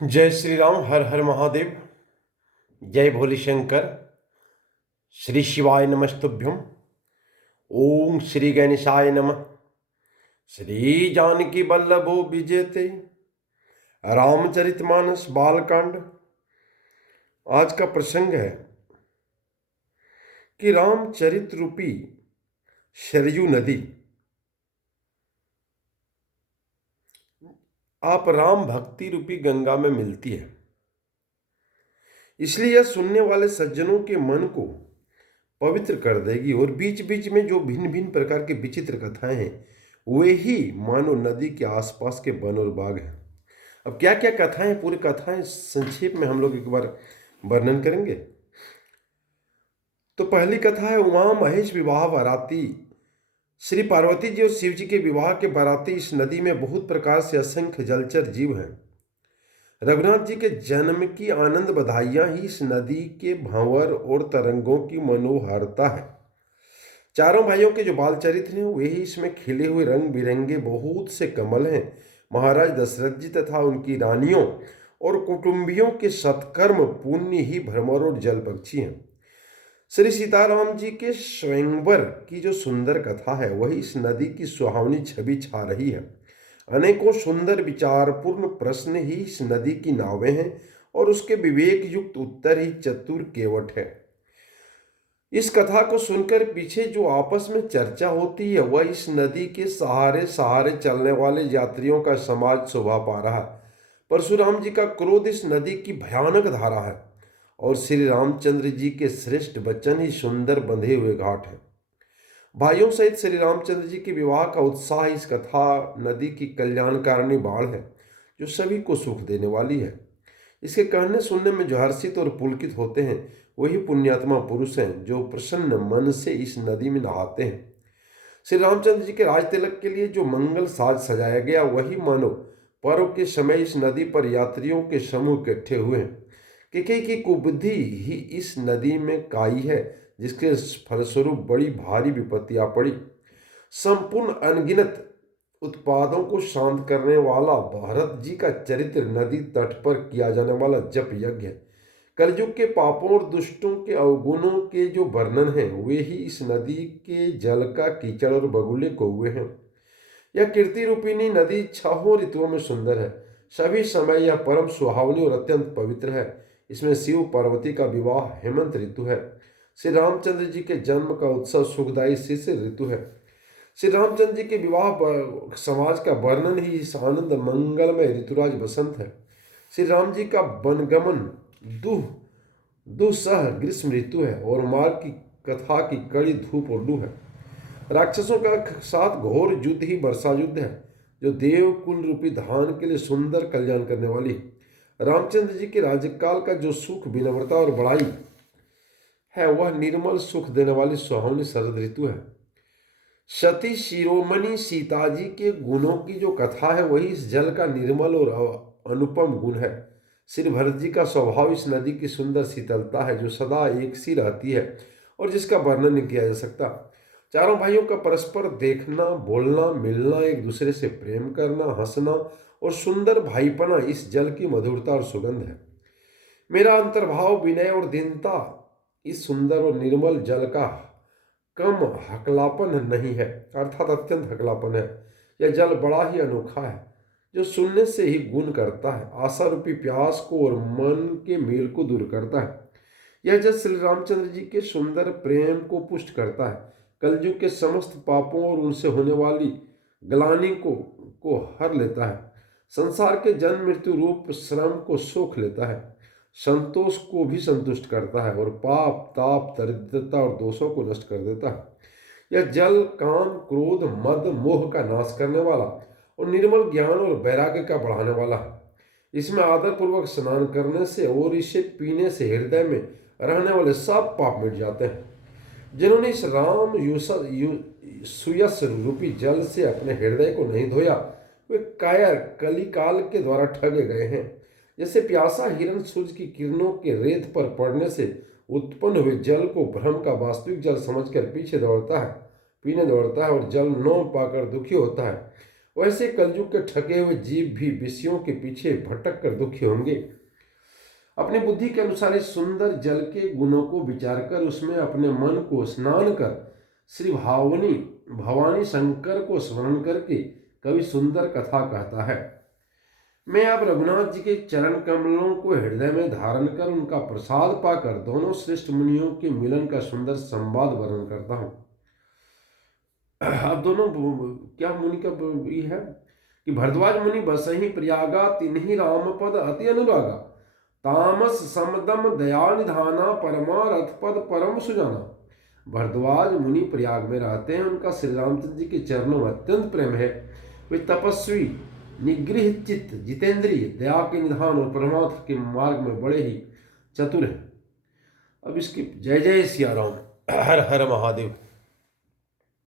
जय श्री राम। हर हर महादेव। जय भोले शंकर। श्री शिवाय नमस्तुभ्यम। ओम श्री गणेशाय नमः। श्री जानकी वल्लभो विजयते। रामचरितमानस बालकांड। आज का प्रसंग है कि रामचरित रूपी सरयू नदी आप राम भक्ति रूपी गंगा में मिलती है। इसलिए यह सुनने वाले सज्जनों के मन को पवित्र कर देगी और बीच बीच में जो भिन्न भिन्न प्रकार की विचित्र कथाएं हैं वे ही मानो नदी के आसपास के वन और बाग हैं। अब क्या क्या कथाएं हैं, पूरी कथाएं संक्षेप में हम लोग एक बार वर्णन करेंगे। तो पहली कथा है उमा महेश विवाह बाराती। श्री पार्वती जी और शिव जी के विवाह के बाराती इस नदी में बहुत प्रकार से असंख्य जलचर जीव हैं। रघुनाथ जी के जन्म की आनंद बधाइयां ही इस नदी के भंवर और तरंगों की मनोहारता है। चारों भाइयों के जो बाल चरित्र हैं वे ही इसमें खिले हुए रंग बिरंगे बहुत से कमल हैं। महाराज दशरथ जी तथा उनकी रानियों और कुटुंबियों के सत्कर्म पुण्य ही भ्रमर और जल पक्षी हैं। श्री सीताराम जी के स्वयंवर की जो सुंदर कथा है वही इस नदी की सुहावनी छवि छा रही है। अनेकों सुंदर विचारपूर्ण प्रश्न ही इस नदी की नावें हैं और उसके विवेक युक्त उत्तर ही चतुर केवट है। इस कथा को सुनकर पीछे जो आपस में चर्चा होती है वह इस नदी के सहारे सहारे चलने वाले यात्रियों का समाज शोभा पा रहा है। परशुराम जी का क्रोध इस नदी की भयानक धारा है और श्री रामचंद्र जी के श्रेष्ठ वचन ही सुंदर बंधे हुए घाट है। भाइयों सहित श्री रामचंद्र जी के विवाह का उत्साह इस कथा नदी की कल्याणकारिणी बाढ़ है जो सभी को सुख देने वाली है। इसके कहने सुनने में जो हर्षित और पुलकित होते हैं वही पुण्यात्मा पुरुष हैं जो प्रसन्न मन से इस नदी में नहाते हैं। श्री रामचंद्र जी के राज तिलक के लिए जो मंगल साज सजाया गया वही मानो पर्व के समय इस नदी पर यात्रियों के समूह इकट्ठे हुए हैं। केकई की कुबुद्धि ही इस नदी में काई है जिसके फलस्वरूप बड़ी भारी विपत्तियां पड़ी। संपूर्ण अनगिनत उत्पादों को शांत करने वाला भरत जी का चरित्र नदी तट पर किया जाने वाला जप यज्ञ है। कलयुग के पापों और दुष्टों के अवगुणों के जो वर्णन हैं वे ही इस नदी के जल का कीचड़ और बगुले को हुए हैं। यह कीर्ति रूपिणी नदी छहों ऋतुओं में सुंदर है। सभी समय यह परम सुहावनी और अत्यंत पवित्र है। इसमें शिव पार्वती का विवाह हेमंत ऋतु है। श्री रामचंद्र जी के जन्म का उत्सव सुखदायी शिशिर ऋतु है। श्री रामचंद्र जी के विवाह पर समाज का वर्णन ही इस आनंद मंगलमय ऋतुराज बसंत है। श्री राम जी का वनगमन दुह दुसह ग्रीष्म ऋतु है और मार्ग की कथा की कड़ी धूप और लू है। राक्षसों का साथ घोर युद्ध ही वर्षा युद्ध है जो देव कुल रूपी धान के लिए सुंदर कल्याण करने वाली है। रामचंद्र जी के राज्यकाल का जो सुख विनम्रता और बड़ाई है वह निर्मल सुख देने वाली सुहावनी शरद ऋतु है। सती शिरोमणि सीता जी के गुणों की जो कथा है वही इस जल का निर्मल और अनुपम गुण है। श्री भरत जी का स्वभाव इस नदी की सुंदर शीतलता है जो सदा एक सी रहती है और जिसका वर्णन नहीं किया जा सकता। चारों भाइयों का परस्पर देखना बोलना मिलना एक दूसरे से प्रेम करना हंसना और सुंदर भाईपना इस जल की मधुरता और सुगंध है। मेरा अंतर्भाव विनय और दीनता इस सुंदर और निर्मल जल का कम हकलापन नहीं है अर्थात अत्यंत हकलापन है। यह जल बड़ा ही अनोखा है जो सुनने से ही गुण करता है आशा रूपी प्यास को और मन के मेल को दूर करता है। यह जल श्री रामचंद्र जी के सुंदर प्रेम को पुष्ट करता है। कलयुग के समस्त पापों और उनसे होने वाली ग्लानि को हर लेता है। संसार के जन्म मृत्यु रूप श्रम को सोख लेता है। संतोष को भी संतुष्ट करता है और पाप ताप दरिद्रता और दोषों को नष्ट कर देता है। यह जल काम क्रोध मद मोह का नाश करने वाला और निर्मल ज्ञान और वैराग्य का बढ़ाने वाला है। इसमें आदर पूर्वक स्नान करने से और इसे पीने से हृदय में रहने वाले सब पाप मिट जाते हैं। जिन्होंने इस राम सुयस रूपी जल से अपने हृदय को नहीं धोया वे कायर कलिकाल के द्वारा ठगे गए हैं। जैसे प्यासा हिरण सूर्य की किरणों के रेत पर पड़ने से उत्पन्न हुए जल को भ्रम का वास्तविक जल समझकर पीछे दौड़ता है पीने दौड़ता है और जल न पाकर दुखी होता है वैसे कलयुग के ठगे हुए जीव भी विषयों के पीछे भटक कर दुखी होंगे। अपनी बुद्धि के अनुसार इस सुंदर जल के गुणों को विचार कर उसमें अपने मन को स्नान कर श्री भवानी शंकर को स्मरण करके कवि सुंदर कथा कहता है। मैं अब रघुनाथ जी के चरण कमलों को हृदय में धारण कर उनका प्रसाद पाकर दोनों श्रेष्ठ मुनियों के मिलन का सुंदर संवाद वर्णन करता हूँ। अब दोनों क्या मुनि का ये है कि भरद्वाज मुनि बसहि प्रयागा तिन्हि राम पद अति अनुरागा तामस समदम दया निधाना परमा रथ पद परम सुजाना। भरद्वाज मुनि प्रयाग में रहते हैं, उनका श्री रामचंद्र जी के चरणों में अत्यंत प्रेम है। वे तपस्वी, निगृह चित्त, जितेंद्रिय, दया के निधान और परमार्थ के मार्ग में बड़े ही चतुर हैं। अब इसकी जय जय सिया राम, हर हर महादेव।